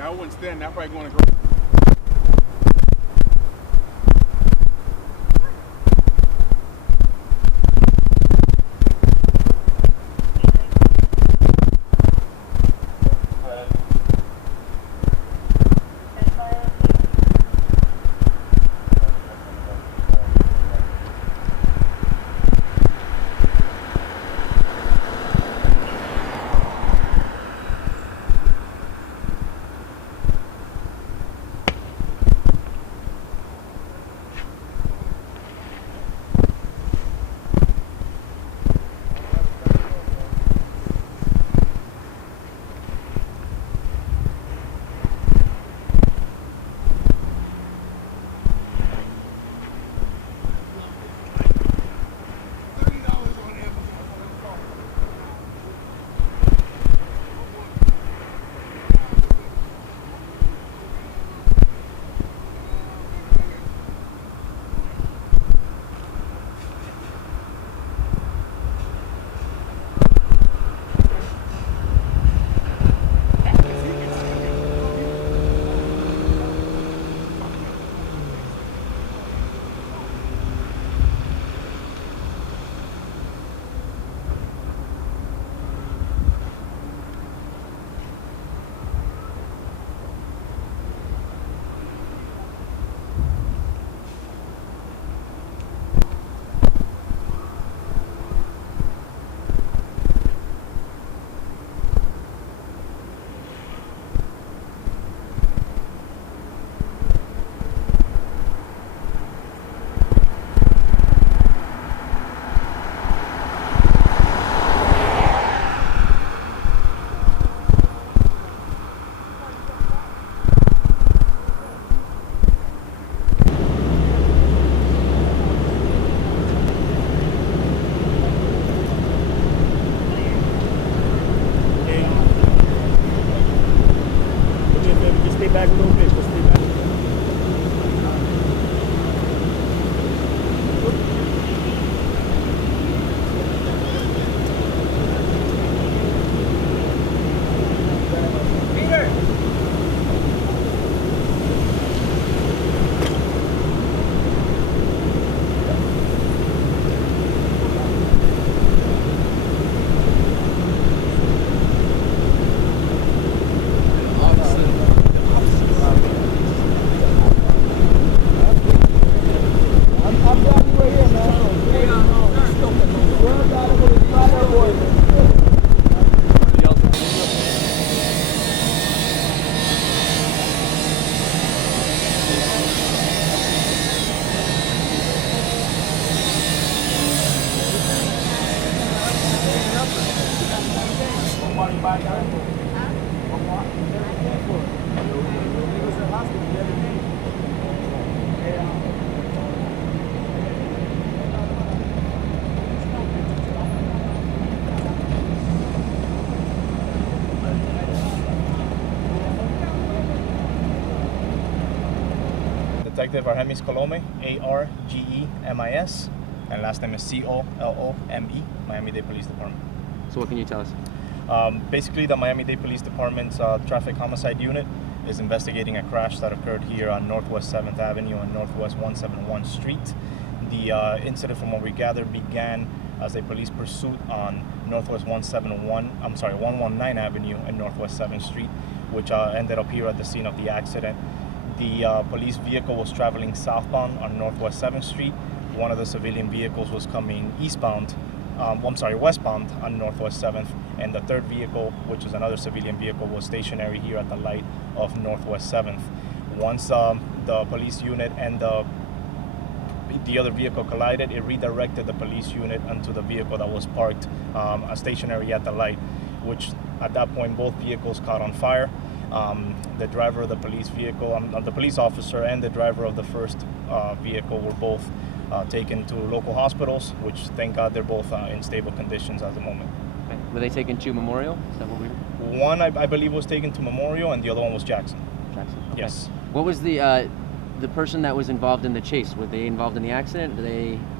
Yeah, I wouldn't stand. I'm probably going to go. Back a little bit, just stay back. Detective Argemis Colome, Argemis, and last name is Colome, Miami-Dade Police Department. So what can you tell us? Basically, the Miami-Dade Police Department's traffic homicide unit is investigating a crash that occurred here on Northwest 7th Avenue and Northwest 171 Street. The incident, from what we gathered, began as a police pursuit on Northwest 119 Avenue and Northwest 7th Street, which ended up here at the scene of the accident. The police vehicle was traveling southbound on Northwest 7th Street. One of the civilian vehicles was coming westbound on Northwest 7th, and the third vehicle, which is another civilian vehicle, was stationary here at the light of Northwest 7th. Once the police unit and the other vehicle collided, it redirected the police unit onto the vehicle that was parked stationary at the light, which at that point both vehicles caught on fire. The driver of the police vehicle, the police officer and the driver of the first vehicle were both taken to local hospitals, which thank God they're both in stable conditions at the moment. Okay. Were they taken to Memorial? Is that what we heard? One, I believe, was taken to Memorial, and the other one was Jackson. Jackson. Okay. Yes. What was the person that was involved in the chase? Were they involved in the accident?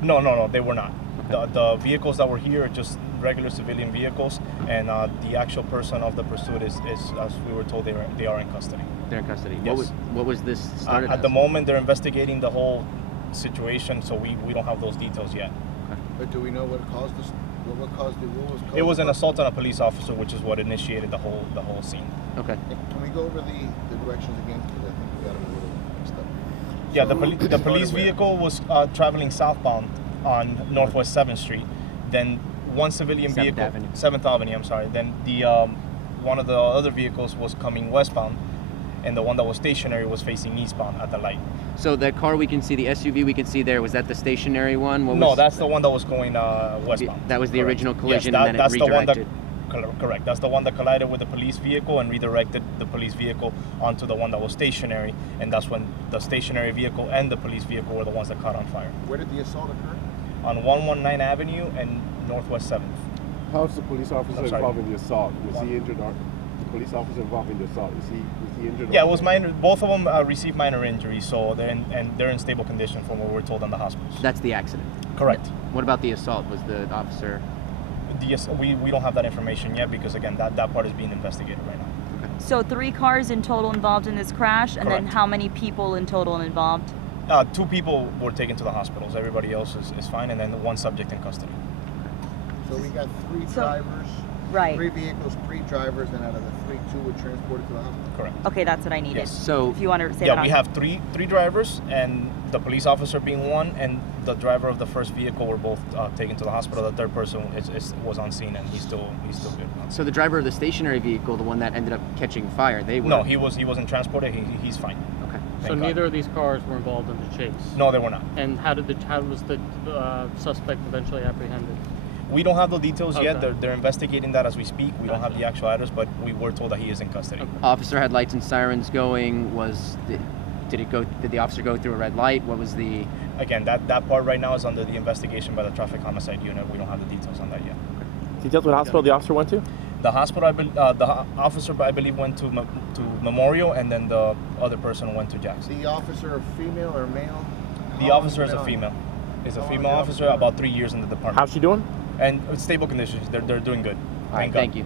No, they were not. Okay. The vehicles that were here, just regular civilian vehicles, and the actual person of the pursuit is as we were told, they are in custody. They're in custody. Yes. What was this started At the as? moment, they're investigating the whole situation, so we don't have those details yet. But do we know what caused this? What caused the rules? It was an assault on a police officer, which is what initiated the whole scene. Okay. Can we go over the directions again? Because I think we got them a little mixed up. Yeah, So, the police vehicle was traveling southbound on Northwest 7th Street. Then one civilian 7th vehicle, Avenue. 7th Avenue. I'm sorry. Then the one of the other vehicles was coming westbound, and the one that was stationary was facing eastbound at the light. So the car we can see, the SUV we can see there, was that the stationary one? No, that's the one that was going westbound. That was the Correct. original collision, yes, and then it that's redirected. The one that, correct. That's the one that collided with the police vehicle and redirected the police vehicle onto the one that was stationary, and that's when the stationary vehicle and the police vehicle were the ones that caught on fire. Where did the assault occur? On 119 Avenue and Northwest 7th. How's the police officer I'm sorry. involved in the assault? Was he injured? Or the police officer involved in the assault? Was he injured? Yeah, or- it was minor. Both of them received minor injuries, so they're in stable condition from what we're told in the hospitals. That's the accident. Correct. What about the assault? Was the officer? We don't have that information yet because again that part is being investigated right now. So 3 cars in total involved in this crash, and then Correct. how many people in total involved? 2 people were taken to the hospitals. Everybody else is fine, and then 1 subject in custody. So we got 3 So- drivers, Right. 3 vehicles, 3 drivers, and out of the 3, 2 were transported to the hospital. Correct. Okay, that's what I needed. Yes. So If you want to say Yeah, that we on- have three drivers, and the police officer being one, and the driver of the first vehicle were both taken to the hospital. The third person was on scene, and he's still good. So the driver of the stationary vehicle, the one that ended up catching fire, they were. No, he wasn't transported. He's fine. Okay. So Thank God. neither of these cars were involved in the chase. No, they were not. And how was the suspect eventually apprehended? We don't have the details yet. Okay. They're investigating that as we speak. We don't have Gotcha. the actual address, but we were told that he is in custody. Okay. Officer had lights and sirens going. Did the officer go through a red light? What was the? Again, that part right now is under the investigation by the traffic homicide unit. We don't have the details on that yet. Details what hospital the officer went to? The hospital, the officer, I believe, went to Memorial, and then the other person went to Jackson. The officer, a female or male? The How long officer is has a he been on? female. Is a How long female has the officer, officer been about 3 years in the department. How's she doing? And stable conditions. They're doing good. All right, God. thank you.